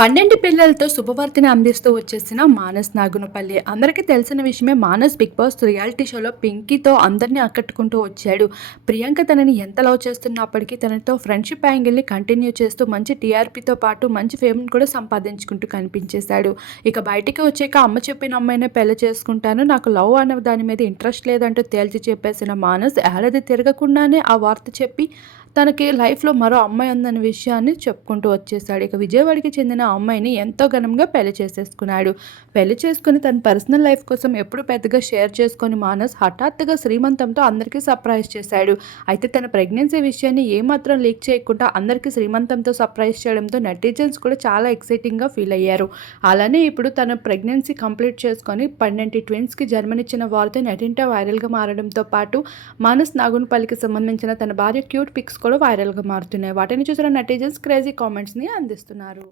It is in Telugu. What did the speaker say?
12 పిల్లలతో శుభవార్తని అందిస్తూ వచ్చేసిన మానస్ నాగునపల్లి. అందరికీ తెలిసిన విషయమే. మానస్ బిగ్ బాస్ రియాలిటీ షోలో పింకీతో అందరిని ఆకట్టుకుంటూ వచ్చాడు. ప్రియాంక తనని ఎంత లవ్ చేస్తున్నప్పటికీ తనతో ఫ్రెండ్షిప్ యాంగిల్ని కంటిన్యూ చేస్తూ మంచి టీఆర్పీతో పాటు మంచి ఫేమ్ని కూడా సంపాదించుకుంటూ కనిపించేశాడు. ఇక బయటికి వచ్చాక అమ్మ చెప్పిన అమ్మాయినే పెళ్లి చేసుకుంటాను, నాకు లవ్ అనే దాని మీద ఇంట్రెస్ట్ లేదంటూ తేల్చి చెప్పేసిన మానస్ ఏడాది తిరగకుండానే ఆ వార్త చెప్పి తనకి లైఫ్‌లో మరో అమ్మాయి ఉందన్న విషయాన్ని చెప్పుకుంటూ వచ్చేసాడు. ఇక విజయవాడకి చెందిన ఆ అమ్మాయిని ఎంతో ఘనంగా పెళ్లి చేసేసుకున్నాడు. పెళ్లి చేసుకొని తన పర్సనల్ లైఫ్ కోసం ఎప్పుడు పెద్దగా షేర్ చేసుకోని మానస్ హఠాత్తుగా శ్రీమంతంతో అందరికీ సర్ప్రైజ్ చేశాడు. అయితే తన ప్రెగ్నెన్సీ విషయాన్ని ఏమాత్రం లీక్ చేయకుండా అందరికీ శ్రీమంతంతో సర్ప్రైజ్ చేయడంతో నెటిజన్స్ కూడా చాలా ఎక్సైటింగ్‌గా ఫీల్ అయ్యారు. అలానే ఇప్పుడు తన ప్రెగ్నెన్సీ కంప్లీట్ చేసుకొని 12 ట్విన్స్‌కి జన్మనిచ్చిన వార్త నెట్టింట వైరల్‌గా మారడంతో పాటు మానస్ నాగునపల్లికి సంబంధించిన తన భార్య క్యూట్ పిక్స్ కూడా వైరల్‌గా మారుతున్నాయి. వాటిని చూసిన నెటిజన్స్ క్రేజీ కామెంట్స్‌ని అందిస్తున్నారు.